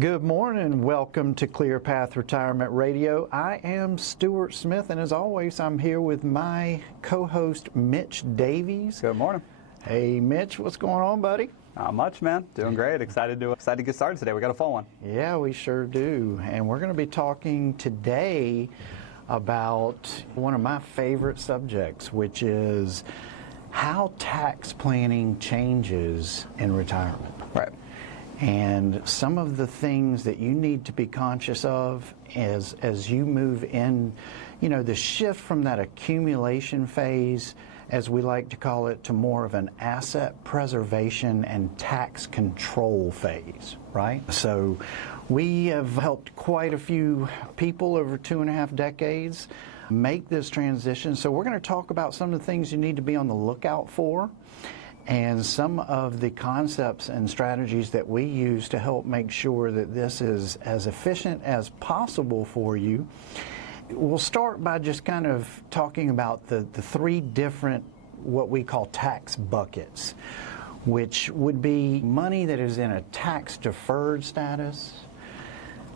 Good morning. Welcome to Clear Path Retirement Radio. I am Stewart Smith, and as always, I'm here with my co-host, Mitch Davies. Good morning. Hey, Mitch, what's going on, buddy? Not much, man. Doing great. Excited to get started today. We got a full one. Yeah, we sure do. And we're going to be talking today about one of my favorite subjects, which is how tax planning changes in retirement. Right. And some of the things that you need to be conscious of as you move in, the shift from that accumulation phase, as we like to call it, to more of an asset preservation and tax control phase, right? So we have helped quite a few people over 2.5 decades make this transition. So we're going to talk about some of the things you need to be on the lookout for, and some of the concepts and strategies that we use to help make sure that this is as efficient as possible for you. We'll start by just kind of talking about the three different, what we call tax buckets, which would be money that is in a tax-deferred status,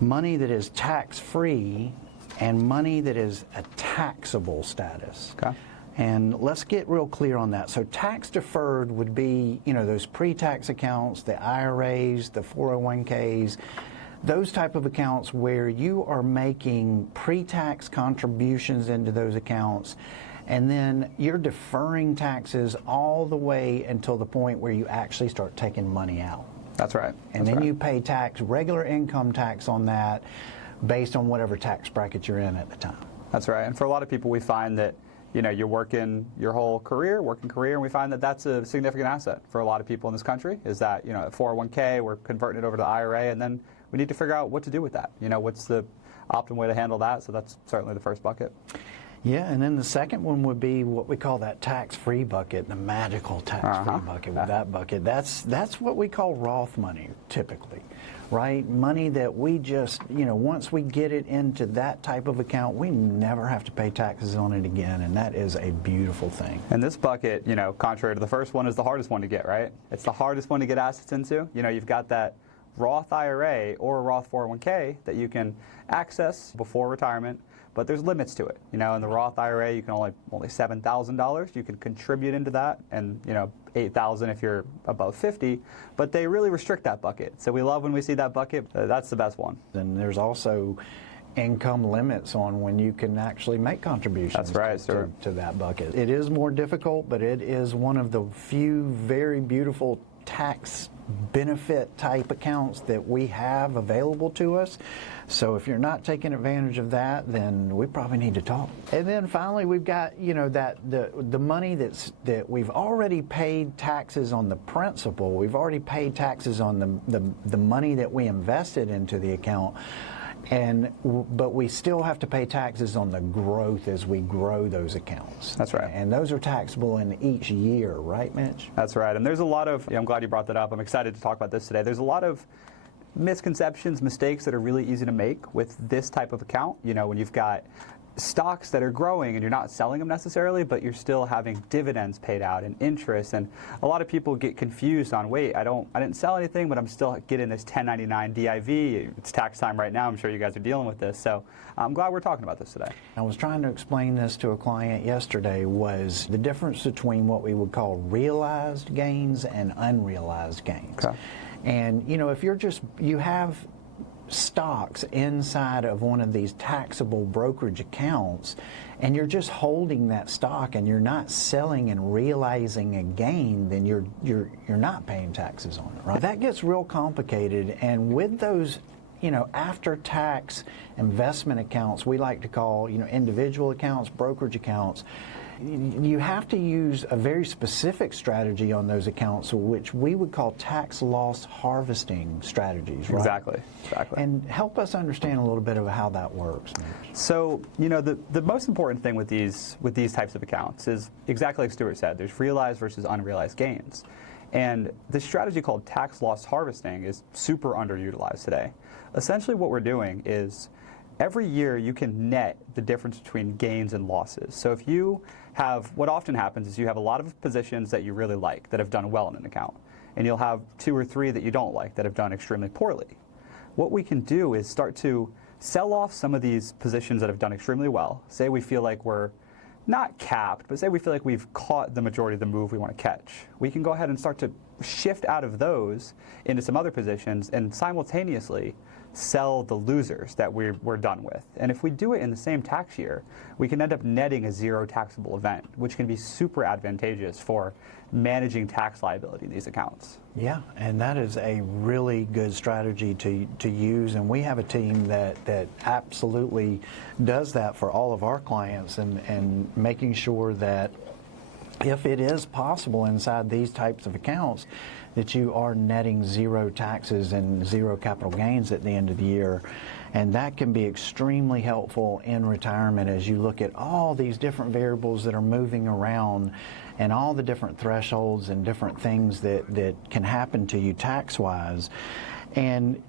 money that is tax-free, and money that is a taxable status. Okay. And let's get real clear on that. So tax deferred would be, those pre-tax accounts, the IRAs, the 401ks, those type of accounts where you are making pre-tax contributions into those accounts, and then you're deferring taxes all the way until the point where you actually start taking money out. That's right. And then you pay tax, regular income tax on that based on whatever tax bracket you're in at the time. That's right. And for a lot of people, we find that you're working your whole career, and we find that that's a significant asset for a lot of people in this country, is that, 401k, we're converting it over to IRA, and then we need to figure out what to do with that. What's the optimum way to handle that? So that's certainly the first bucket. Yeah, and then the second one would be what we call that tax-free bucket, the magical tax-free bucket. With that bucket, that's what we call Roth money, typically, right? Money that we just, once we get it into that type of account, we never have to pay taxes on it again, and that is a beautiful thing. And this bucket, contrary to the first one, is the hardest one to get, right? It's the hardest one to get assets into. You've got that Roth IRA or a Roth 401k that you can access before retirement, but there's limits to it. In the Roth IRA, you can only $7,000 you can contribute into that, and $8,000 if you're above 50. But they really restrict that bucket. So we love when we see that bucket. That's the best one. And there's also income limits on when you can actually make contributions. That's right, to that bucket. It is more difficult, but it is one of the few very beautiful tax benefit type accounts that we have available to us. So if you're not taking advantage of that, then we probably need to talk. And then finally, we've got that the money that we've already paid taxes on the principal. We've already paid taxes on the money that we invested into the account. But we still have to pay taxes on the growth as we grow those accounts. That's right. And those are taxable in each year, right, Mitch? That's right. And there's a lot of, I'm glad you brought that up. I'm excited to talk about this today. There's a lot of misconceptions, mistakes that are really easy to make with this type of account. When you've got stocks that are growing and you're not selling them necessarily, but you're still having dividends paid out and interest. And a lot of people get confused on, wait, I didn't sell anything, but I'm still getting this 1099 DIV. It's tax time right now. I'm sure you guys are dealing with this. So I'm glad we're talking about this today. I was trying to explain this to a client yesterday, was the difference between what we would call realized gains and unrealized gains. Okay. And if you have stocks inside of one of these taxable brokerage accounts, and you're just holding that stock and you're not selling and realizing a gain, then you're not paying taxes on it, right? That gets real complicated. And with those after-tax investment accounts, we like to call individual accounts, brokerage accounts, you have to use a very specific strategy on those accounts, which we would call tax loss harvesting strategies, right? Exactly. And help us understand a little bit of how that works, Mitch. So, the most important thing with these types of accounts is exactly like Stewart said, there's realized versus unrealized gains. And this strategy called tax loss harvesting is super underutilized today. Essentially what we're doing is every year you can net the difference between gains and losses. So if you have, what often happens is you have a lot of positions that you really like that have done well in an account, and you'll have 2 or 3 that you don't like that have done extremely poorly. what we can do is start to sell off some of these positions that have done extremely well. Say we feel like we're not capped, but say we feel like we've caught the majority of the move we want to catch. We can go ahead and start to shift out of those into some other positions and simultaneously sell the losers that we're done with. And if we do it in the same tax year, we can end up netting a zero taxable event, which can be super advantageous for managing tax liability in these accounts. Yeah, and that is a really good strategy to use, and we have a team that absolutely does that for all of our clients, and making sure that if it is possible inside these types of accounts that you are netting zero taxes and zero capital gains at the end of the year. And that can be extremely helpful in retirement as you look at all these different variables that are moving around and all the different thresholds and different things that can happen to you tax-wise. And,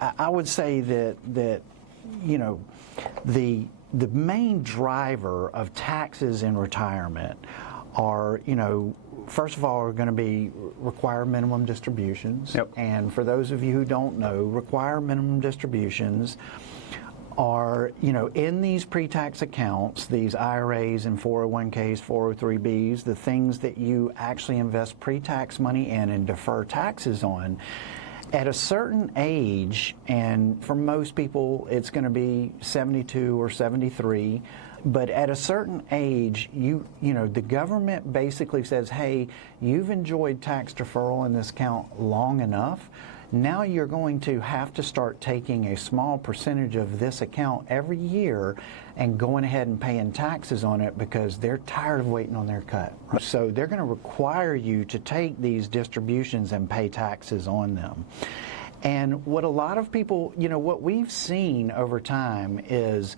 I would say that the main driver of taxes in retirement are, first of all, are going to be required minimum distributions. Yep. And for those of you who don't know, required minimum distributions are, in these pre-tax accounts, these IRAs and 401ks, 403bs, the things that you actually invest pre-tax money in and defer taxes on. At a certain age, and for most people it's going to be 72 or 73, but at a certain age, the government basically says, hey, you've enjoyed tax deferral in this account long enough. Now you're going to have to start taking a small percentage of this account every year and going ahead and paying taxes on it because they're tired of waiting on their cut. So they're going to require you to take these distributions and pay taxes on them. And what a lot of people, what we've seen over time is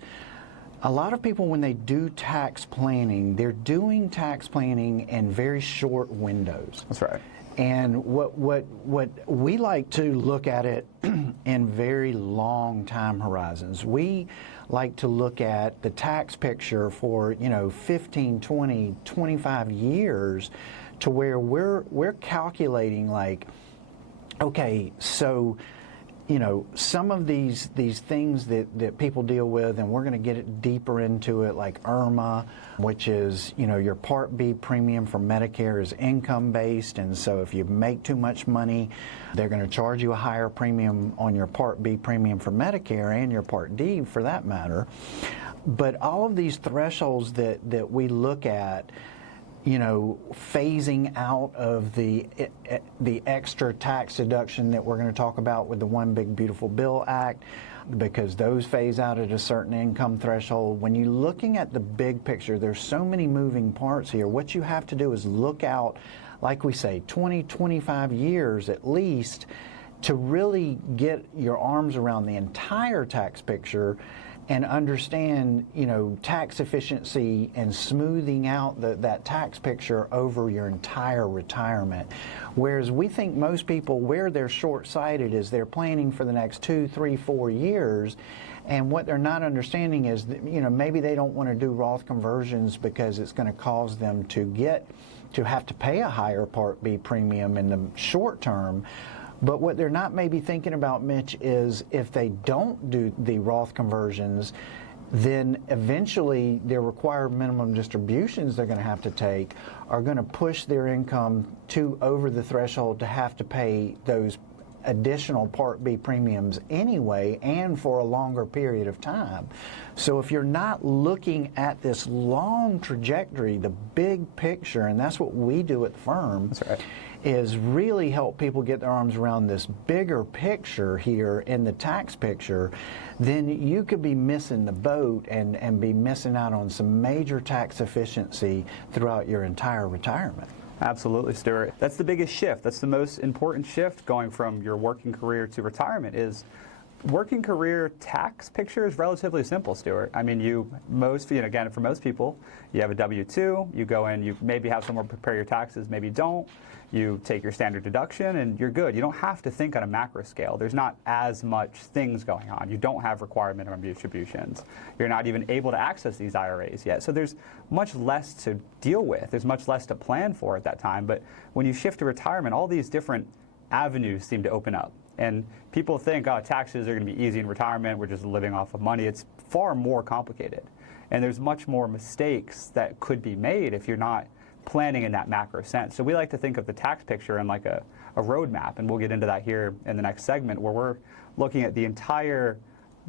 a lot of people, when they do tax planning, they're doing tax planning in very short windows. That's right. And what we like to look at it in very long time horizons. We like to look at the tax picture for 15, 20, 25 years to where we're calculating like, okay, so some of these things that people deal with, and we're going to get it deeper into it, like IRMAA, which is, your Part B premium for Medicare is income-based, and so if you make too much money, they're going to charge you a higher premium on your Part B premium for Medicare and your Part D for that matter. But all of these thresholds that we look at, phasing out of the extra tax deduction that we're going to talk about with the One Big Beautiful Bill Act, because those phase out at a certain income threshold. When you're looking at the big picture, there's so many moving parts here. What you have to do is look out, like we say, 20, 25 years at least, to really get your arms around the entire tax picture and understand, tax efficiency and smoothing out that tax picture over your entire retirement. Whereas we think most people, where they're short-sighted is they're planning for the next 2, 3, 4 years, and what they're not understanding is that, maybe they don't want to do Roth conversions because it's going to cause them to have to pay a higher Part B premium in the short term. But what they're not maybe thinking about, Mitch, is if they don't do the Roth conversions, then eventually their required minimum distributions they're going to have to take are going to push their income over the threshold to have to pay those additional Part B premiums anyway, and for a longer period of time. So if you're not looking at this long trajectory, the big picture, and that's what we do at the firm, that's right, is really help people get their arms around this bigger picture here in the tax picture, then you could be missing the boat and be missing out on some major tax efficiency throughout your entire retirement. Absolutely, Stewart. That's the biggest shift. That's the most important shift going from your working career to retirement. Is working career tax picture is relatively simple, Stewart. I mean, again, for most people, you have a W-2, you go in, you maybe have someone prepare your taxes, maybe don't. You take your standard deduction and you're good. You don't have to think on a macro scale. There's not as much things going on. You don't have required minimum distributions. You're not even able to access these IRAs yet. So there's much less to deal with. There's much less to plan for at that time. But when you shift to retirement, all these different avenues seem to open up. And people think, oh, taxes are going to be easy in retirement, we're just living off of money. It's far more complicated. And there's much more mistakes that could be made if you're not planning in that macro sense. So we like to think of the tax picture in like a roadmap, and we'll get into that here in the next segment, where we're looking at the entire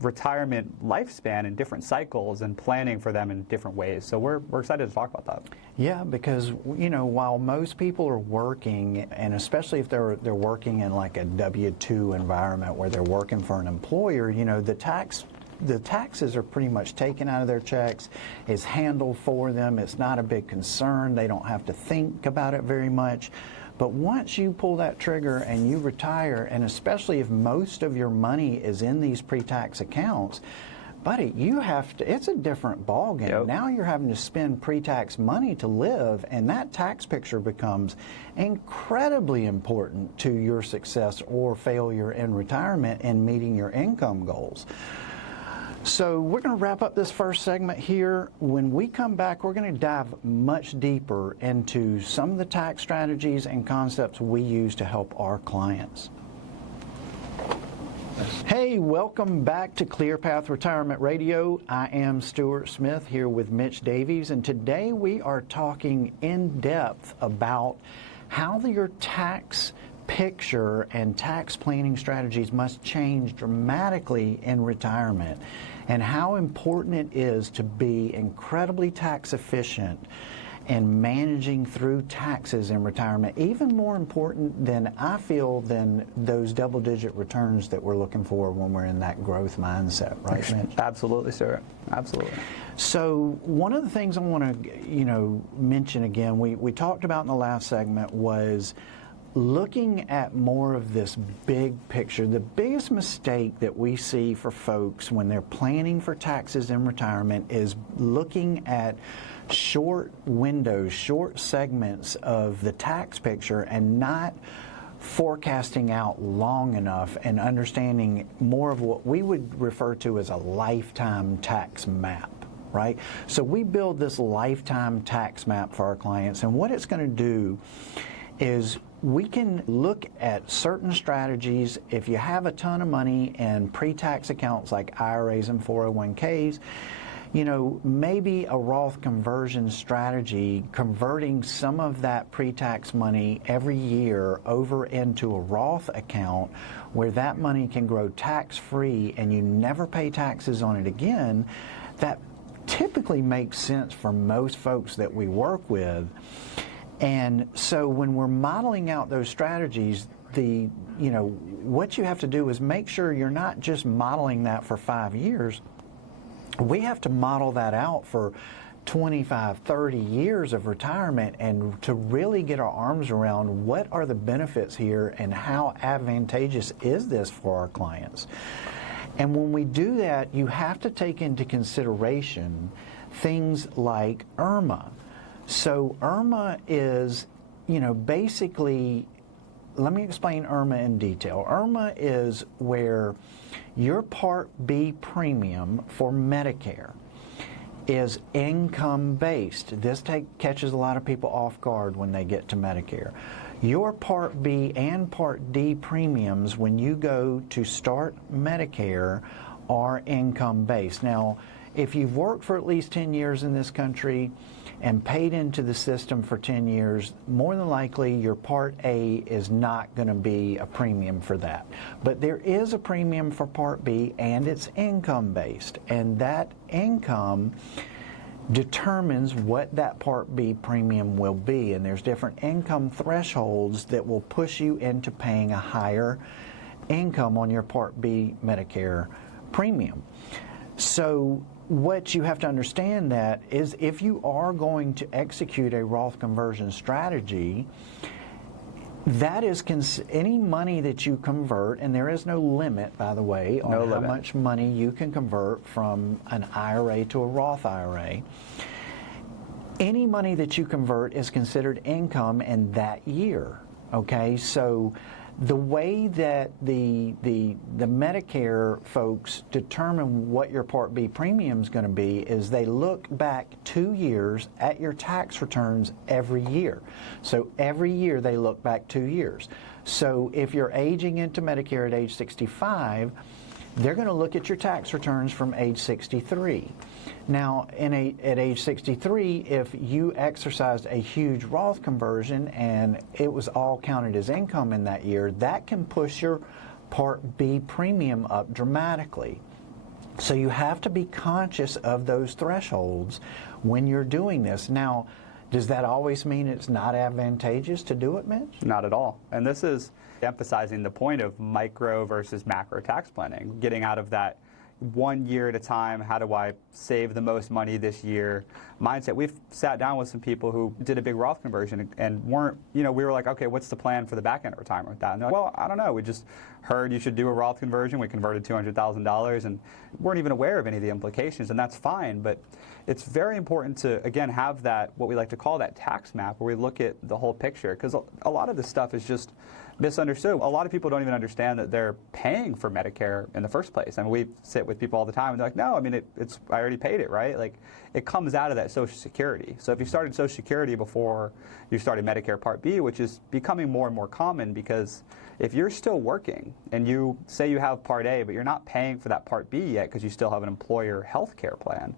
retirement lifespan in different cycles and planning for them in different ways. So we're excited to talk about that. Yeah, because while most people are working, and especially if they're working in like a W-2 environment where they're working for an employer, the taxes are pretty much taken out of their checks. It's handled for them. It's not a big concern. They don't have to think about it very much. But once you pull that trigger and you retire, and especially if most of your money is in these pre-tax accounts, buddy, it's a different ballgame. Yep. Now you're having to spend pre-tax money to live, and that tax picture becomes incredibly important to your success or failure in retirement and meeting your income goals. So we're going to wrap up this first segment here. When we come back, we're going to dive much deeper into some of the tax strategies and concepts we use to help our clients. Hey, welcome back to Clear Path Retirement Radio. I am Stewart Smith here with Mitch Davies, and today we are talking in depth about how your tax picture and tax planning strategies must change dramatically in retirement, and how important it is to be incredibly tax efficient and managing through taxes in retirement, even more important than those double-digit returns that we're looking for when we're in that growth mindset, right, Mitch? Absolutely, sir. Absolutely. So one of the things I want to mention again, we talked about in the last segment, was looking at more of this big picture. The biggest mistake that we see for folks when they're planning for taxes in retirement is looking at short windows, short segments of the tax picture, and not forecasting out long enough and understanding more of what we would refer to as a lifetime tax map. Right? So we build this lifetime tax map for our clients, and what it's going to do is we can look at certain strategies. If you have a ton of money in pre-tax accounts like IRAs and 401ks, maybe a Roth conversion strategy, converting some of that pre-tax money every year over into a Roth account where that money can grow tax-free and you never pay taxes on it again, that typically makes sense for most folks that we work with. And so when we're modeling out those strategies, what you have to do is make sure you're not just modeling that for 5 years. We have to model that out for 25, 30 years of retirement, and to really get our arms around what are the benefits here and how advantageous is this for our clients. And when we do that, you have to take into consideration things like IRMAA. So IRMAA is, basically, let me explain IRMAA in detail. IRMAA is where your Part B premium for Medicare is income-based. This catches a lot of people off guard when they get to Medicare. Your Part B and Part D premiums, when you go to start Medicare, are income-based. Now, if you've worked for at least 10 years in this country and paid into the system for 10 years, more than likely your Part A is not going to be a premium for that. But there is a premium for Part B, and it's income-based. And that income determines what that Part B premium will be. And there's different income thresholds that will push you into paying a higher income on your Part B Medicare premium. So what you have to understand that is, if you are going to execute a Roth conversion strategy, that is any money that you convert, and there is no limit, by the way, on how much money you can convert from an IRA to a Roth IRA. Any money that you convert is considered income in that year. Okay, so The way that the Medicare folks determine what your Part B premium is going to be is they look back 2 years at your tax returns every year. So every year they look back 2 years. So if you're aging into Medicare at age 65, they're going to look at your tax returns from age 63. Now, at age 63, if you exercised a huge Roth conversion and it was all counted as income in that year, that can push your Part B premium up dramatically. So you have to be conscious of those thresholds when you're doing this. Now, does that always mean it's not advantageous to do it, Mitch? Not at all. And this is emphasizing the point of micro versus macro tax planning, getting out of that 1 year at a time, how do I save the most money this year mindset. We've sat down with some people who did a big Roth conversion and weren't, we were like, okay, what's the plan for the back end of retirement with that? And they're like, well, I don't know. We just heard you should do a Roth conversion. We converted $200,000 and weren't even aware of any of the implications, and that's fine. But it's very important to, again, have that, what we like to call that tax map, where we look at the whole picture, because a lot of this stuff is just misunderstood. A lot of people don't even understand that they're paying for Medicare in the first place. I mean, we sit with people all the time and they're like, no, I mean, I already paid it, right? Like, it comes out of that Social Security. So if you started Social Security before you started Medicare Part B, which is becoming more and more common, because if you're still working and you say you have Part A, but you're not paying for that Part B yet because you still have an employer health care plan,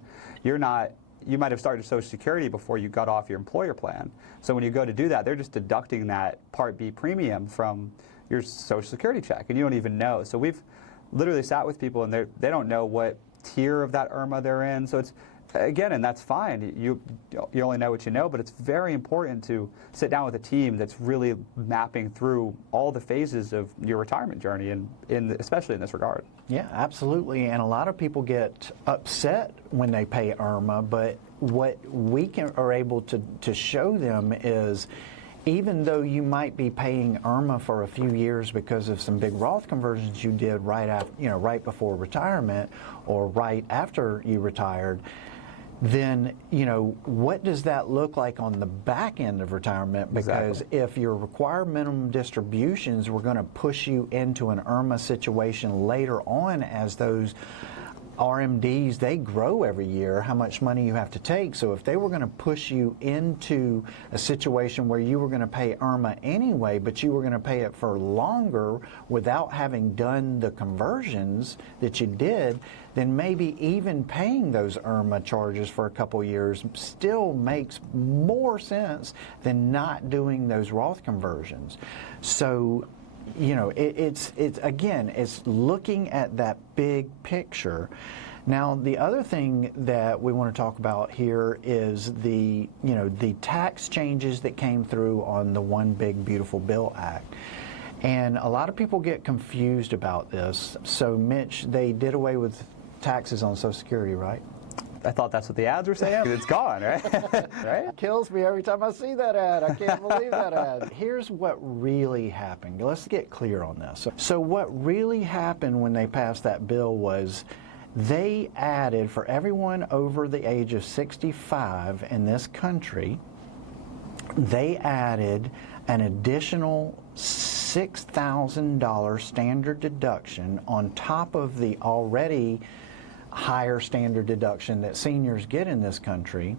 you might have started Social Security before you got off your employer plan. So when you go to do that, they're just deducting that Part B premium from your Social Security check, and you don't even know. So we've literally sat with people, and they don't know what tier of that IRMAA they're in. So it's, again, and that's fine. You only know what you know, but it's very important to sit down with a team that's really mapping through all the phases of your retirement journey, and especially in this regard. Yeah, absolutely. And a lot of people get upset when they pay IRMAA, but what we are able to show them is, even though you might be paying IRMAA for a few years because of some big Roth conversions you did right before retirement or right after you retired, then, what does that look like on the back end of retirement? Because Exactly. if your required minimum distributions were going to push you into an IRMAA situation later on, as those RMDs, they grow every year, how much money you have to take. So if they were going to push you into a situation where you were going to pay IRMAA anyway, but you were going to pay it for longer without having done the conversions that you did, then maybe even paying those IRMAA charges for a couple years still makes more sense than not doing those Roth conversions. So, it's looking at that big picture. Now, the other thing that we want to talk about here is the tax changes that came through on the One Big Beautiful Bill Act. And a lot of people get confused about this. So, Mitch, they did away with taxes on Social Security, right? I thought that's what the ads were saying. It's gone, right? Right? It kills me every time I see that ad. I can't believe that ad. Here's what really happened. Let's get clear on this. So what really happened when they passed that bill was they added, for everyone over the age of 65 in this country, they added an additional $6,000 standard deduction on top of the already higher standard deduction that seniors get in this country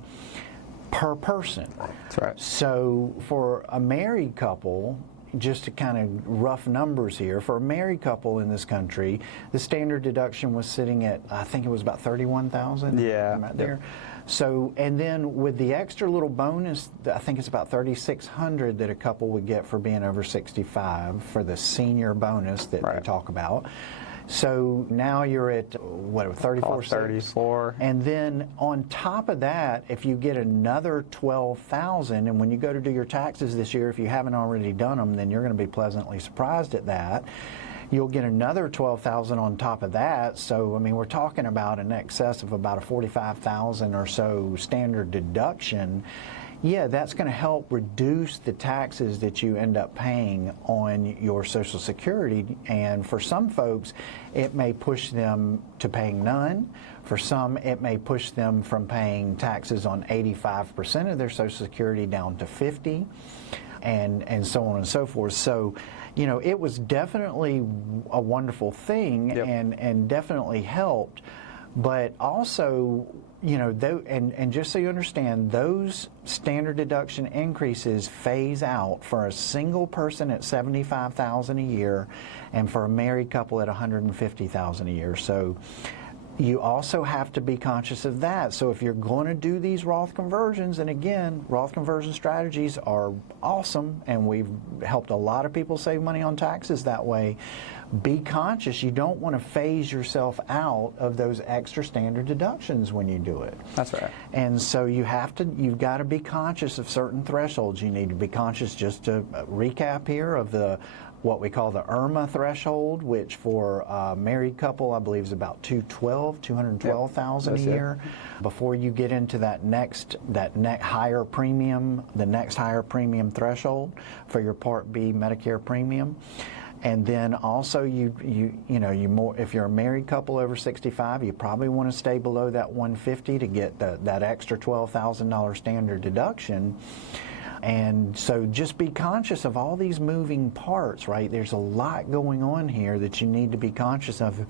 per person. That's right. So for a married couple, just to kind of rough numbers here, for a married couple in this country, the standard deduction was sitting at, I think it was about $31,000. Yeah. Right there. So, and then with the extra little bonus, I think it's about $3,600 that a couple would get for being over 65 for the senior bonus that Right. they talk about. So now you're at, what, 34? 34. And then on top of that, if you get another $12,000, and when you go to do your taxes this year, if you haven't already done them, then you're going to be pleasantly surprised at that. You'll get another $12,000 on top of that. So, I mean, we're talking about in excess of about a $45,000 or so standard deduction. Yeah, that's going to help reduce the taxes that you end up paying on your Social Security. And for some folks, it may push them to paying none. For some, it may push them from paying taxes on 85% of their Social Security down to 50%, and so on and so forth. So, you know, it was definitely a wonderful thing. Yep. and definitely helped. But also, you know, and just so you understand, those standard deduction increases phase out for a single person at $75,000 a year, and for a married couple at $150,000 a year. So you also have to be conscious of that. So if you're going to do these Roth conversions, and again, Roth conversion strategies are awesome, and we've helped a lot of people save money on taxes that way. Be conscious. You don't want to phase yourself out of those extra standard deductions when you do it. That's right. And so you've got to be conscious of certain thresholds. You need to be conscious, just to recap here, of what we call the IRMAA threshold, which for a married couple, I believe, is about $212,000 a year. Before you get into that next higher premium, the next higher premium threshold for your Part B Medicare premium. And then also, if you're a married couple over 65, you probably want to stay below that 150 to get that extra $12,000 standard deduction. And so just be conscious of all these moving parts, right? There's a lot going on here that you need to be conscious of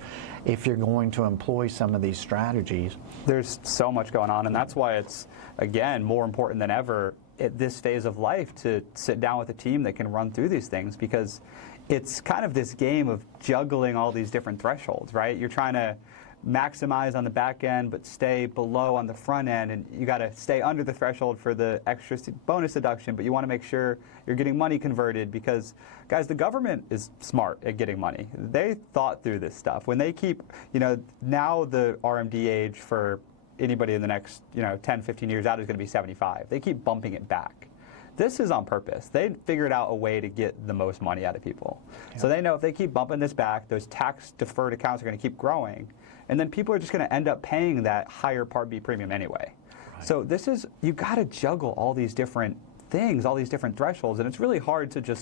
if you're going to employ some of these strategies. There's so much going on, and that's why it's, again, more important than ever at this phase of life to sit down with a team that can run through these things, because it's kind of this game of juggling all these different thresholds, right? You're trying to maximize on the back end but stay below on the front end, and you got to stay under the threshold for the extra bonus deduction, but you want to make sure you're getting money converted, because guys, the government is smart at getting money. They thought through this stuff. When they keep, now the RMD age for anybody in the next 10, 15 years out is going to be 75. They keep bumping it back. This is on purpose. They figured out a way to get the most money out of people. Yeah. So they know if they keep bumping this back, those tax-deferred accounts are going to keep growing, and then people are just going to end up paying that higher Part B premium anyway. Right. So you got to juggle all these different things, all these different thresholds, and it's really hard to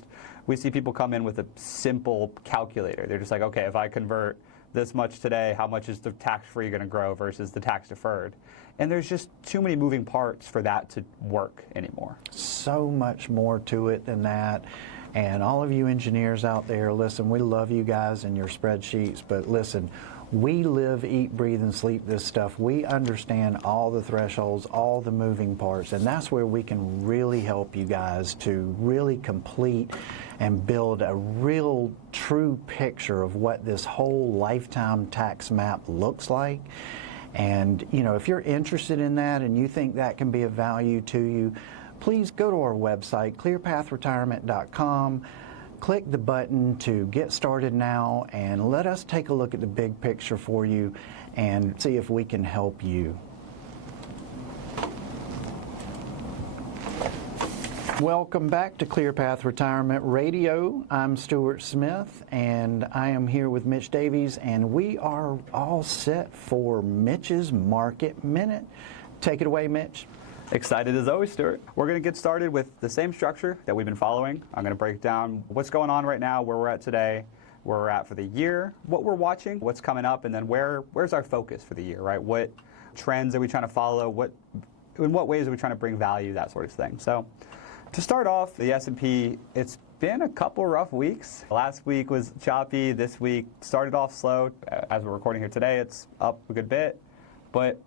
we see people come in with a simple calculator. They're just like, okay, if I convert this much today, how much is the tax-free going to grow versus the tax-deferred? And there's just too many moving parts for that to work anymore. So much more to it than that. And all of you engineers out there, listen, we love you guys and your spreadsheets, but listen, we live, eat, breathe, and sleep this stuff. We understand all the thresholds, all the moving parts, and that's where we can really help you guys to really complete and build a real true picture of what this whole lifetime tax map looks like. And if you're interested in that and you think that can be of value to you, please go to our website, clearpathretirement.com. Click the button to get started now, and let us take a look at the big picture for you and see if we can help you. Welcome back to Clear Path Retirement Radio. I'm Stewart Smith, and I am here with Mitch Davies, and we are all set for Mitch's Market Minute. Take it away, Mitch. Excited as always, Stuart. We're going to get started with the same structure that we've been following. I'm going to break down what's going on right now, where we're at today, where we're at for the year, what we're watching, what's coming up, and then where's our focus for the year, right? What trends are we trying to follow? In what ways are we trying to bring value, that sort of thing. So to start off, the S&P, it's been a couple rough weeks. Last week was choppy. This week started off slow. As we're recording here today, it's up a good bit. But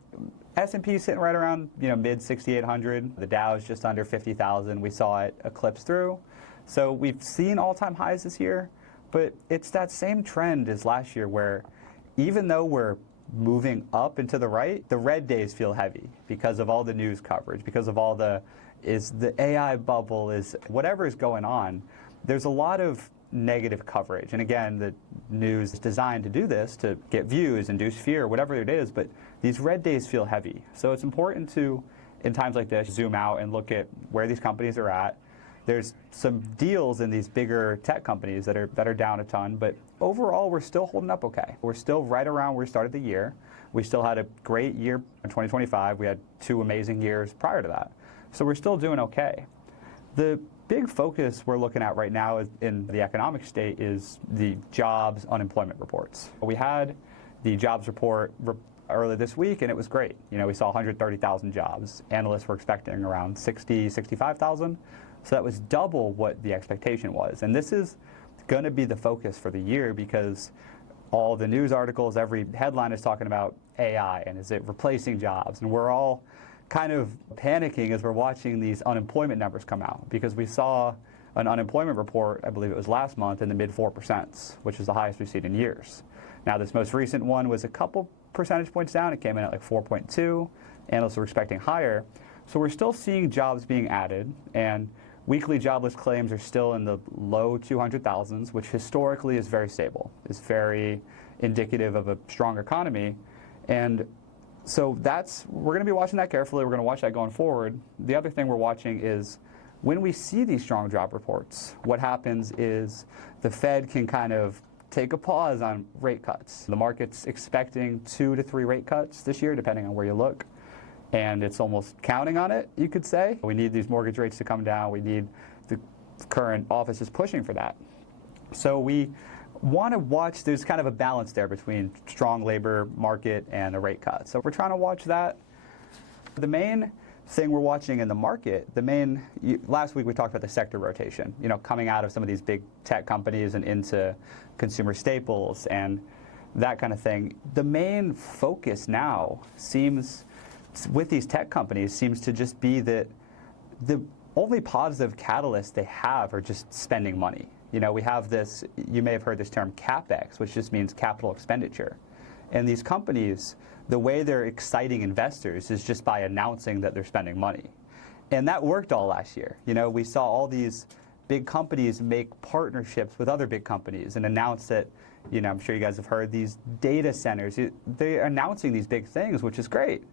S&P sitting right around mid 6,800. The Dow is just under 50,000. We saw it eclipse through. So we've seen all-time highs this year, but it's that same trend as last year, where even though we're moving up and to the right, the red days feel heavy because of all the news coverage, because of all the AI bubble, is whatever is going on. There's a lot of negative coverage. And again, the news is designed to do this, to get views, induce fear, whatever it is, but these red days feel heavy. So it's important to, in times like this, zoom out and look at where these companies are at. There's some deals in these bigger tech companies that are down a ton, but overall we're still holding up okay. We're still right around where we started the year. We still had a great year in 2025. We had 2 amazing years prior to that. So we're still doing okay. The big focus we're looking at right now in the economic state is the jobs unemployment reports. We had the jobs report earlier this week, and it was great. We saw 130,000 jobs. Analysts were expecting around 60, 65,000. So that was double what the expectation was. And this is going to be the focus for the year because all the news articles, every headline is talking about AI and is it replacing jobs? And we're all kind of panicking as we're watching these unemployment numbers come out because we saw an unemployment report, I believe it was last month, in the mid 4%, which is the highest we've seen in years. Now, this most recent one was a couple percentage points down. It came in at like 4.2. Analysts were expecting higher. So we're still seeing jobs being added, and weekly jobless claims are still in the low 200,000s, which historically is very stable. It's very indicative of a strong economy. And so we're going to be watching that carefully. We're going to watch that going forward. The other thing we're watching is when we see these strong job reports, what happens is the Fed can kind of take a pause on rate cuts. The market's expecting 2 to 3 rate cuts this year, depending on where you look. And it's almost counting on it, you could say. We need these mortgage rates to come down. We need the current office is pushing for that. So we want to watch, there's kind of a balance there between strong labor market and a rate cut. So we're trying to watch that. The main thing we're watching in the market, last week we talked about the sector rotation, coming out of some of these big tech companies and into consumer staples and that kind of thing. The main focus now seems, with these tech companies, seems to just be that the only positive catalyst they have are just spending money. We have this, you may have heard this term CapEx, which just means capital expenditure. And these companies, the way they're exciting investors is just by announcing that they're spending money. And that worked all last year. We saw all these big companies make partnerships with other big companies and announce that, I'm sure you guys have heard these data centers. They're announcing these big things, which is great.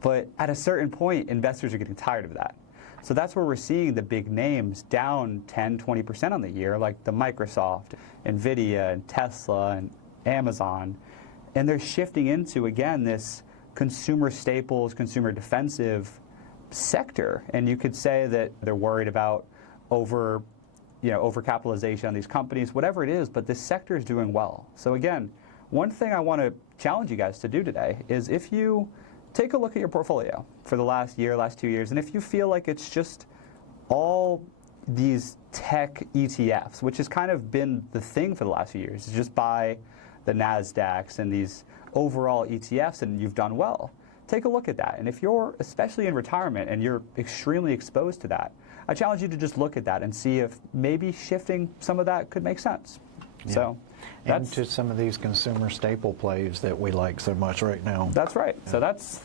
But at a certain point, investors are getting tired of that. So that's where we're seeing the big names down 10, 20% on the year, like the Microsoft, NVIDIA, and Tesla, and Amazon. And they're shifting into, again, this consumer staples, consumer defensive sector. And you could say that they're worried about overcapitalization on these companies, whatever it is, but this sector is doing well. So again, one thing I want to challenge you guys to do today is if you take a look at your portfolio for the last year, last 2 years, and if you feel like it's just all these tech ETFs, which has kind of been the thing for the last few years, is just buy the NASDAQs and these overall ETFs and you've done well, take a look at that. And if you're, especially in retirement, and you're extremely exposed to that, I challenge you to just look at that and see if maybe shifting some of that could make sense. Yeah. So and to some of these consumer staple plays that we like so much right now. That's right. Yeah. So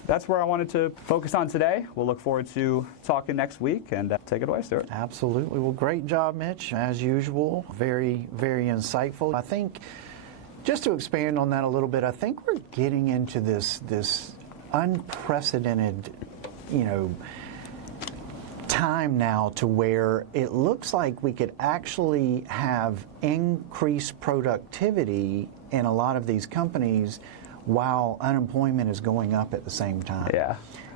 that's where I wanted to focus on today. We'll look forward to talking next week, and take it away, Stewart. Absolutely. Well, great job, Mitch. As usual, very, very insightful. I think, just to expand on that a little bit, I think we're getting into this unprecedented, time now to where it looks like we could actually have increased productivity in a lot of these companies while unemployment is going up at the same time. Yeah.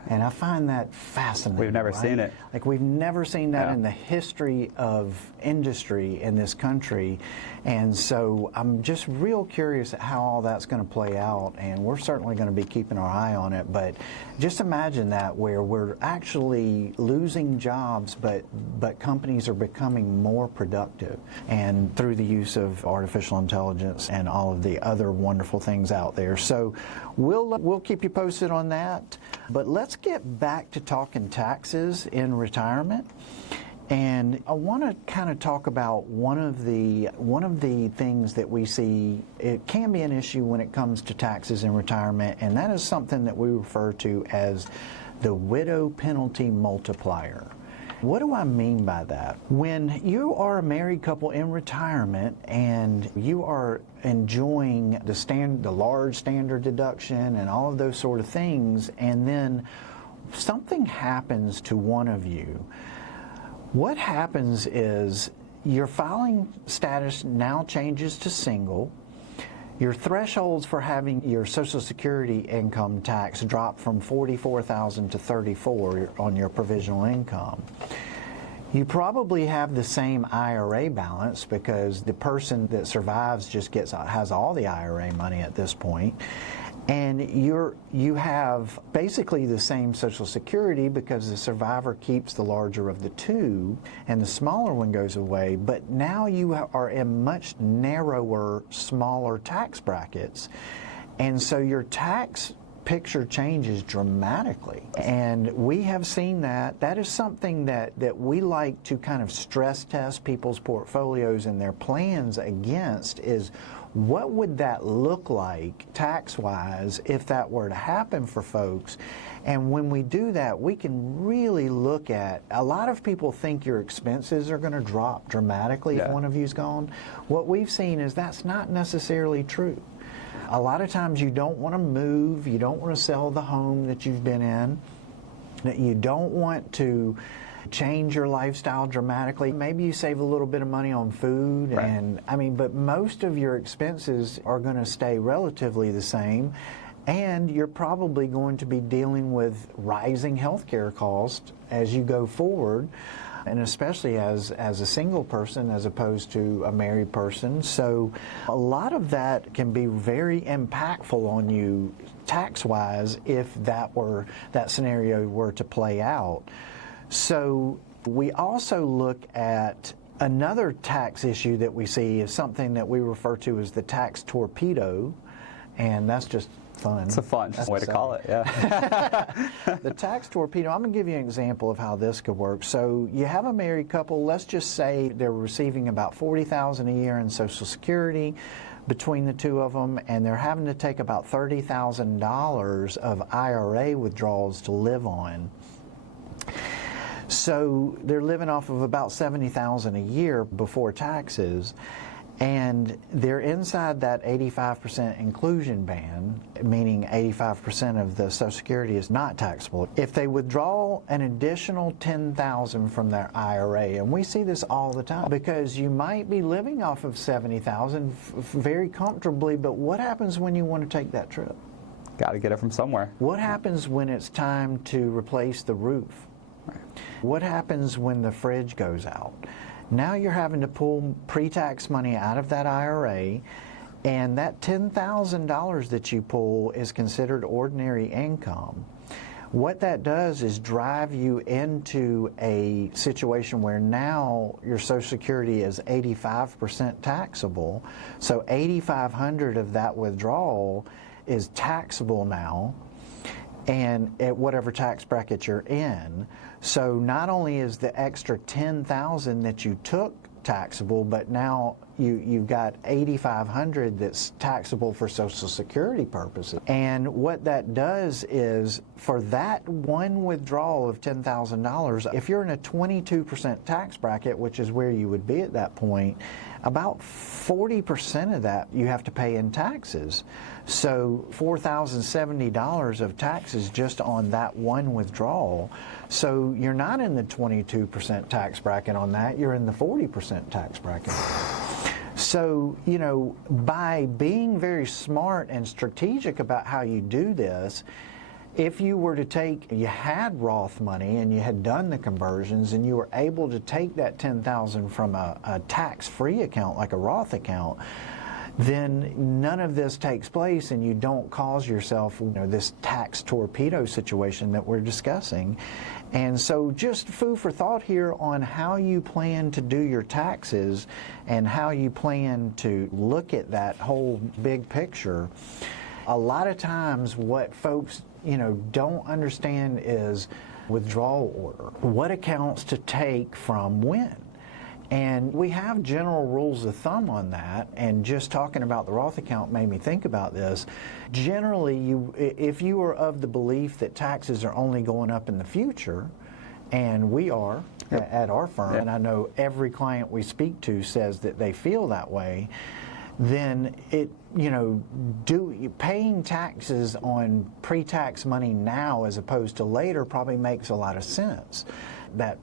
And I find that fascinating. We've never seen it. Like, we've never seen that in the history of industry in this country. And so I'm just real curious at how all that's going to play out, and we're certainly going to be keeping our eye on it. But just imagine that, where we're actually losing jobs, but companies are becoming more productive, and through the use of artificial intelligence and all of the other wonderful things out there. So we'll keep you posted on that. But let's get back to talking taxes in retirement. And I want to kind of talk about one of the things that we see, it can be an issue when it comes to taxes in retirement, and that is something that we refer to as the Widow Penalty Multiplier. What do I mean by that? When you are a married couple in retirement and you are enjoying the large standard deduction and all of those sort of things, and then something happens to one of you, what happens is your filing status now changes to single. Your thresholds for having your Social Security income tax drop from $44,000 to $34,000 on your provisional income. You probably have the same IRA balance because the person that survives just has all the IRA money at this point. And you have basically the same Social Security because the survivor keeps the larger of the two and the smaller one goes away, but now you are in much narrower, smaller tax brackets. And so your tax picture changes dramatically. And we have seen that. That is something that we like to kind of stress test people's portfolios and their plans against is what would that look like tax-wise if that were to happen for folks? And when we do that, we can really look at, a lot of people think your expenses are going to drop dramatically if one of you's gone. What we've seen is that's not necessarily true. A lot of times you don't want to move, you don't want to sell the home that you've been in, that you don't want to change your lifestyle dramatically. Maybe you save a little bit of money on food, and but most of your expenses are going to stay relatively the same, and you're probably going to be dealing with rising healthcare costs as you go forward, and especially as a single person as opposed to a married person. So a lot of that can be very impactful on you tax-wise if that scenario were to play out. So we also look at another tax issue that we see is something that we refer to as the tax torpedo, and that's just fun. It's a fun way to call it, yeah. The tax torpedo, I'm going to give you an example of how this could work. So you have a married couple, let's just say they're receiving about $40,000 a year in Social Security between the two of them, and they're having to take about $30,000 of IRA withdrawals to live on. So they're living off of about $70,000 a year before taxes, and they're inside that 85% inclusion band, meaning 85% of the Social Security is not taxable. If they withdraw an additional $10,000 from their IRA, and we see this all the time, because you might be living off of $70,000 very comfortably, but what happens when you want to take that trip? Got to get it from somewhere. What happens when it's time to replace the roof? What happens when the fridge goes out? Now you're having to pull pre-tax money out of that IRA, and that $10,000 that you pull is considered ordinary income. What that does is drive you into a situation where now your Social Security is 85% taxable, so $8,500 of that withdrawal is taxable now, and at whatever tax bracket you're in. So not only is the extra $10,000 that you took taxable, but now you've got $8,500 that's taxable for Social Security purposes. And what that does is, for that one withdrawal of $10,000, if you're in a 22% tax bracket, which is where you would be at that point, about 40% of that you have to pay in taxes. So $4,070 of taxes just on that one withdrawal. So you're not in the 22% tax bracket on that, you're in the 40% tax bracket. So, you know, by being very smart and strategic about how you do this, if you were to you had Roth money and you had done the conversions and you were able to take that $10,000 from a tax-free account like a Roth account, then none of this takes place and you don't cause yourself, you know, this tax torpedo situation that we're discussing. And so just food for thought here on how you plan to do your taxes and how you plan to look at that whole big picture. A lot of times what folks, you know, don't understand is withdrawal order. What accounts to take from when? And we have general rules of thumb on that, and just talking about the Roth account made me think about this. Generally, if you are of the belief that taxes are only going up in the future, and we are at our firm, and I know every client we speak to says that they feel that way, then paying taxes on pre-tax money now as opposed to later probably makes a lot of sense. That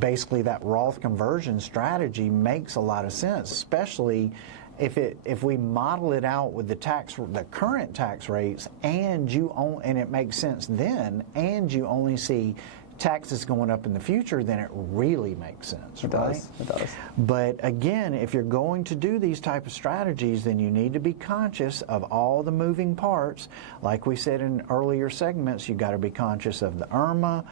basically that Roth conversion strategy makes a lot of sense, especially if we model it out with the current tax rates, and it makes sense then, and you only see taxes going up in the future, then it really makes sense, right? It does. But again, if you're going to do these type of strategies, then you need to be conscious of all the moving parts. Like we said in earlier segments, you've got to be conscious of the IRMAA,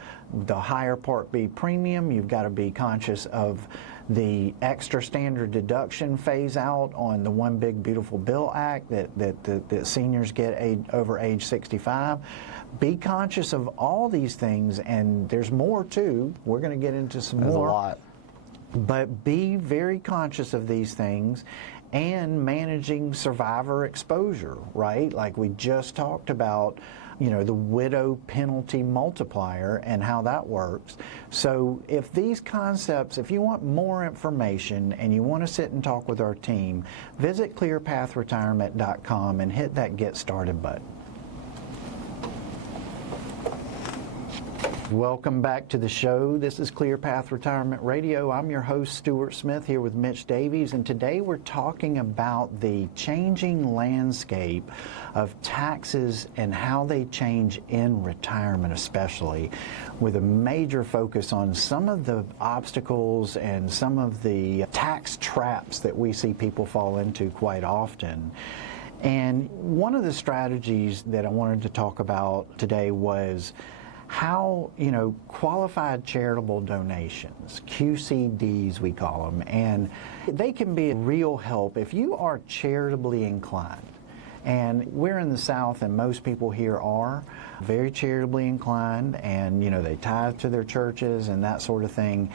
the higher Part B premium. You've got to be conscious of the extra standard deduction phase out on the One Big Beautiful Bill Act that seniors get over age 65. Be conscious of all these things, and there's more too. We're going to get into some more. There's a lot. But be very conscious of these things and managing survivor exposure, right? Like we just talked about, the Widow Penalty Multiplier and how that works. So if these concepts, if you want more information and you want to sit and talk with our team, visit clearpathretirement.com and hit that Get Started button. Welcome back to the show. This is Clear Path Retirement Radio. I'm your host, Stewart Smith, here with Mitch Davies, and today we're talking about the changing landscape of taxes and how they change in retirement, especially with a major focus on some of the obstacles and some of the tax traps that we see people fall into quite often. And one of the strategies that I wanted to talk about today was how, qualified charitable donations, QCDs we call them, and they can be a real help if you are charitably inclined. And we're in the South, and most people here are very charitably inclined, and, they tithe to their churches and that sort of thing.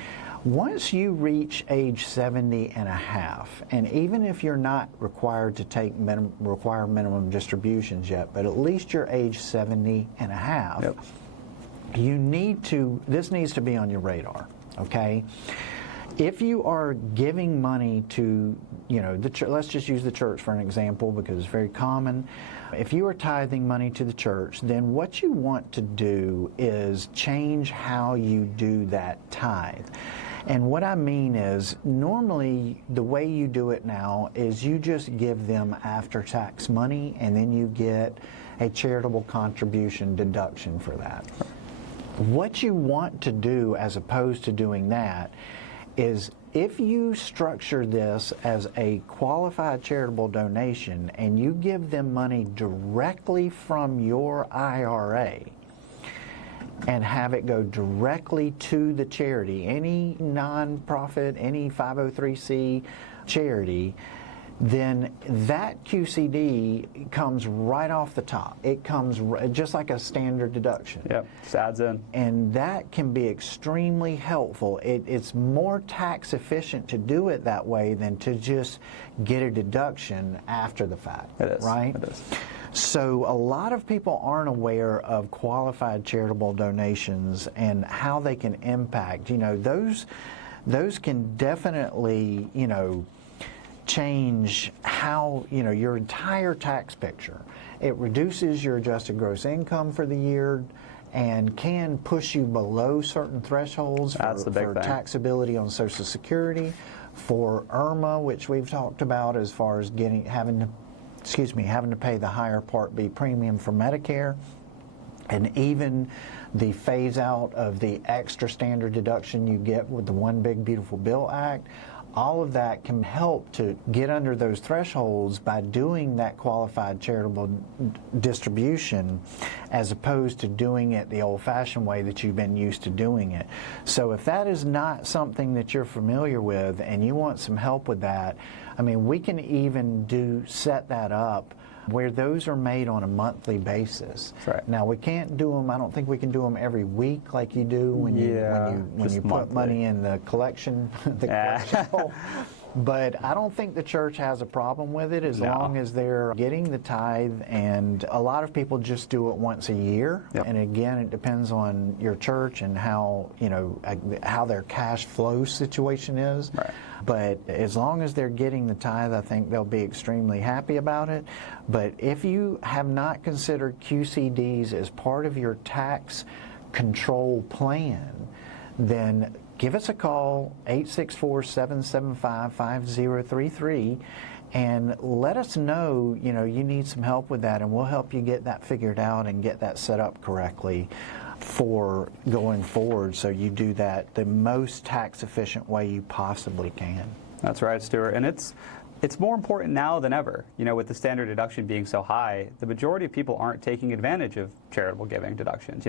Once you reach age 70 and a half, and even if you're not required to take require minimum distributions yet, but at least you're age 70 and a half, yep. This needs to be on your radar, okay? If you are giving money to, let's just use the church for an example because it's very common. If you are tithing money to the church, then what you want to do is change how you do that tithe. And what I mean is, normally the way you do it now is you just give them after-tax money and then you get a charitable contribution deduction for that. What you want to do, as opposed to doing that, is if you structure this as a qualified charitable donation and you give them money directly from your IRA and have it go directly to the charity, any nonprofit, any 503c charity, then that QCD comes right off the top. It comes just like a standard deduction. Yep, just adds in. And that can be extremely helpful. It's more tax efficient to do it that way than to just get a deduction after the fact. It is, right? It is. So a lot of people aren't aware of qualified charitable donations and how they can impact. Those can definitely, change how, your entire tax picture. It reduces your adjusted gross income for the year and can push you below certain thresholds for taxability on Social Security, for IRMAA, which we've talked about as far as having to pay the higher Part B premium for Medicare, and even the phase out of the extra standard deduction you get with the One Big Beautiful Bill Act. All of that can help to get under those thresholds by doing that qualified charitable distribution as opposed to doing it the old-fashioned way that you've been used to doing it. So if that is not something that you're familiar with and you want some help with that, we can even set that up where those are made on a monthly basis. That's right. Now we can't do them. I don't think we can do them every week like you do when you put money in the collection hole. But I don't think the church has a problem with it as long as they're getting the tithe, and a lot of people just do it once a year. Yep. And again, it depends on your church and how their cash flow situation is. Right. But as long as they're getting the tithe, I think they'll be extremely happy about it. But if you have not considered QCDs as part of your tax control plan, then give us a call, 864-775-5033, and let us know, you need some help with that, and we'll help you get that figured out and get that set up correctly for going forward, so you do that the most tax efficient way you possibly can. That's right, Stewart. And it's more important now than ever. With the standard deduction being so high, the majority of people aren't taking advantage of charitable giving deductions,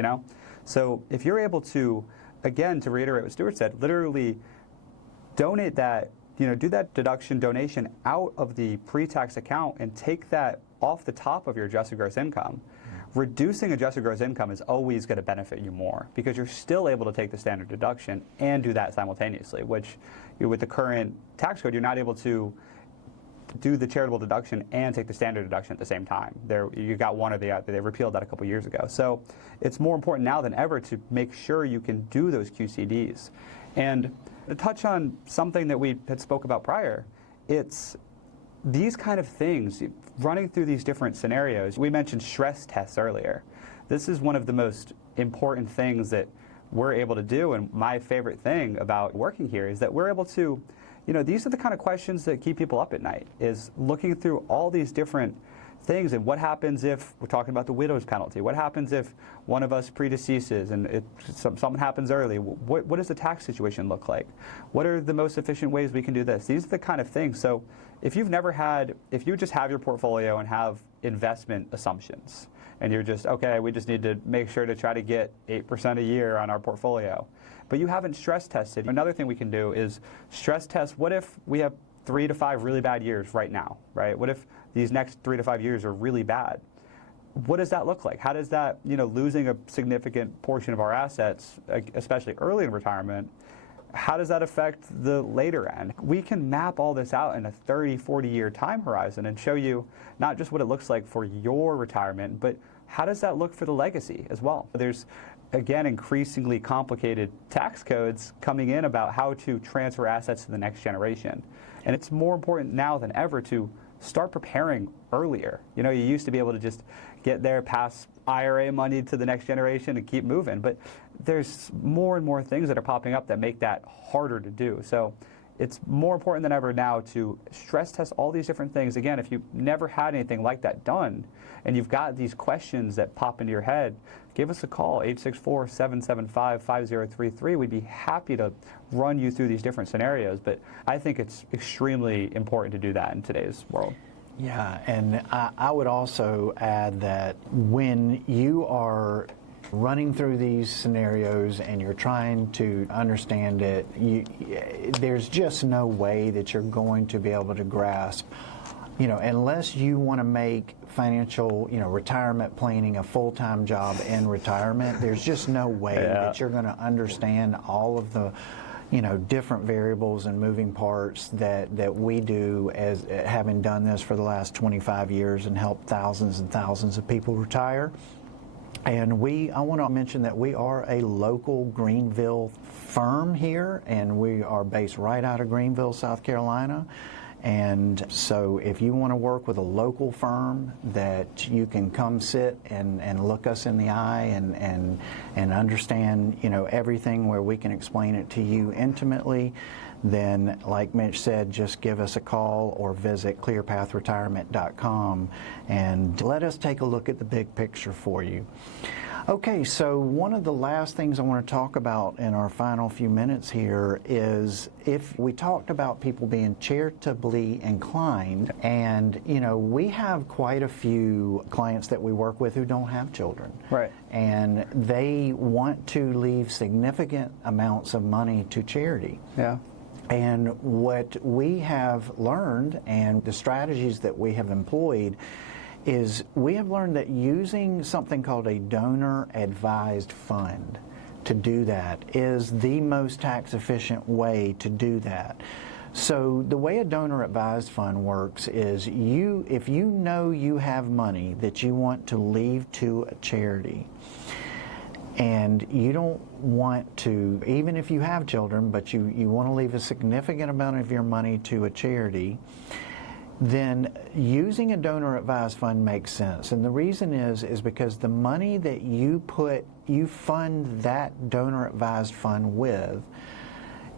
So if you're able to, again, to reiterate what Stewart said, literally donate that, do that deduction donation out of the pre-tax account and take that off the top of your adjusted gross income. Reducing adjusted gross income is always going to benefit you more because you're still able to take the standard deduction and do that simultaneously, which with the current tax code, you're not able to do the charitable deduction and take the standard deduction at the same time. You got one or the other. They repealed that a couple years ago. So it's more important now than ever to make sure you can do those QCDs. And to touch on something that we had spoke about prior, it's these kind of things, running through these different scenarios. We mentioned stress tests earlier. This is one of the most important things that we're able to do, and my favorite thing about working here is that we're able to, these are the kind of questions that keep people up at night, is looking through all these different things and what happens if, we're talking about the widow's penalty, what happens if one of us predeceases and something happens early, what does the tax situation look like? What are the most efficient ways we can do this? These are the kind of things. So if you just have your portfolio and have investment assumptions, and you're just, okay, we just need to make sure to try to get 8% a year on our portfolio, but you haven't stress tested. Another thing we can do is stress test, what if we have 3 to 5 really bad years right now, right? What if these next 3 to 5 years are really bad? What does that look like? How does that, losing a significant portion of our assets, especially early in retirement, how does that affect the later end? We can map all this out in a 30, 40-year time horizon and show you not just what it looks like for your retirement, but how does that look for the legacy as well? There's, again, increasingly complicated tax codes coming in about how to transfer assets to the next generation. And it's more important now than ever to start preparing earlier. You used to be able to just get there, pass IRA money to the next generation and keep moving, but there's more and more things that are popping up that make that harder to do. So it's more important than ever now to stress test all these different things. Again, if you've never had anything like that done and you've got these questions that pop into your head, give us a call, 864-775-5033. We'd be happy to run you through these different scenarios, but I think it's extremely important to do that in today's world. Yeah, and I would also add that when you are running through these scenarios and you're trying to understand it, there's just no way that you're going to be able to grasp, unless you want to make financial, retirement planning a full-time job in retirement, there's just no way that you're going to understand all of the different variables and moving parts that we do, as having done this for the last 25 years and helped thousands and thousands of people retire. And I want to mention that we are a local Greenville firm here, and we are based right out of Greenville, South Carolina. And so if you want to work with a local firm that you can come sit and look us in the eye and understand, everything, where we can explain it to you intimately, then like Mitch said, just give us a call or visit clearpathretirement.com and let us take a look at the big picture for you. Okay, so one of the last things I want to talk about in our final few minutes here is, if we talked about people being charitably inclined, and we have quite a few clients that we work with who don't have children. Right. And they want to leave significant amounts of money to charity. Yeah. And what we have learned, and the strategies that we have employed, is we have learned that using something called a donor advised fund to do that is the most tax efficient way to do that. So the way a donor advised fund works is, if you know you have money that you want to leave to a charity, and you don't want to, even if you have children, but you want to leave a significant amount of your money to a charity, then using a donor advised fund makes sense. And the reason is because the money that you fund that donor advised fund with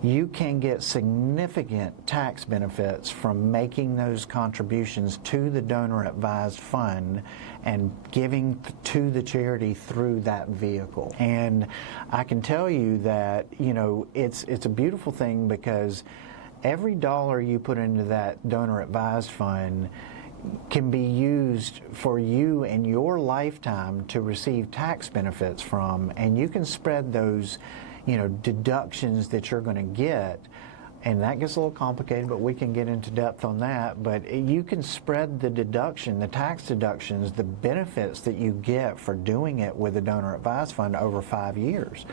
you can get significant tax benefits from making those contributions to the donor advised fund and giving to the charity through that vehicle. And I can tell you that, you know, it's a beautiful thing, because every dollar you put into that donor advised fund can be used for you in your lifetime to receive tax benefits from, and you can spread those, you know, deductions that you're going to get. And that gets a little complicated, but we can get into depth on that. But you can spread the deduction, the tax deductions, the benefits that you get for doing it with a donor advised fund over 5 years.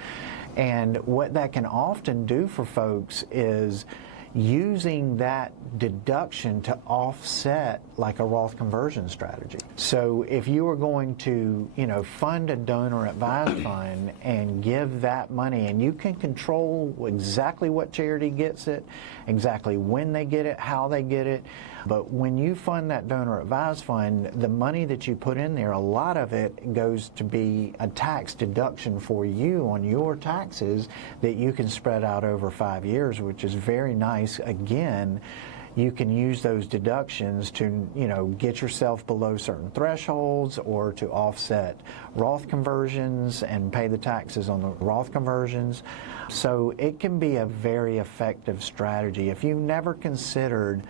And what that can often do for folks is using that deduction to offset like a Roth conversion strategy. So if you are going to, you know, fund a donor advised fund and give that money, and you can control exactly what charity gets it, exactly when they get it, how they get it. But when you fund that donor advised fund, the money that you put in there, a lot of it goes to be a tax deduction for you on your taxes that you can spread out over 5 years, which is very nice. Again, you can use those deductions to, you know, get yourself below certain thresholds, or to offset Roth conversions and pay the taxes on the Roth conversions. So it can be a very effective strategy. If you've never considered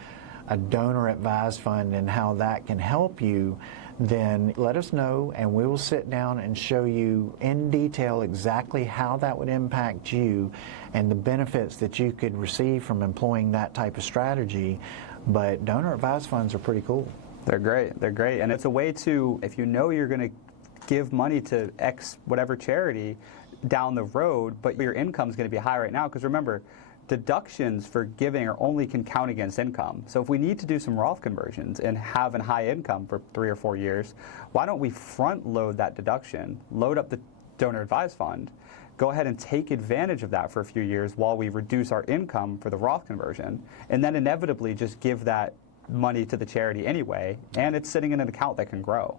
a donor advised fund and how that can help you, then let us know, and we will sit down and show you in detail exactly how that would impact you and the benefits that you could receive from employing that type of strategy. But donor advised funds are pretty cool. They're great. They're great. And it's a way to, if you know you're going to give money to X whatever charity down the road, but your income is going to be high right now, because remember, deductions for giving only can count against income. So if we need to do some Roth conversions and have a high income for 3 or 4 years, why don't we front load that deduction, load up the donor advised fund, go ahead and take advantage of that for a few years while we reduce our income for the Roth conversion, and then inevitably just give that money to the charity anyway, and it's sitting in an account that can grow.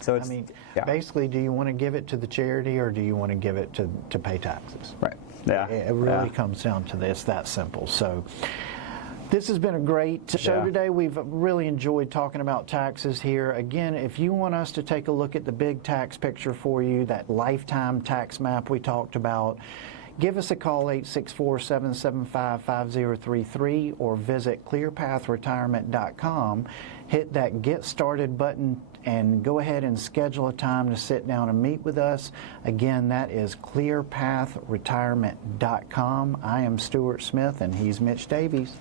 So it's, I mean, basically, do you want to give it to the charity, or do you want to give it to pay taxes? Right. Yeah. It really comes down to this, that simple. So this has been a great show today. We've really enjoyed talking about taxes here. Again, if you want us to take a look at the big tax picture for you, that lifetime tax map we talked about, give us a call, 864-775-5033, or visit clearpathretirement.com. Hit that Get Started button and go ahead and schedule a time to sit down and meet with us. Again, that is clearpathretirement.com. I am Stewart Smith, and he's Mitch Davies.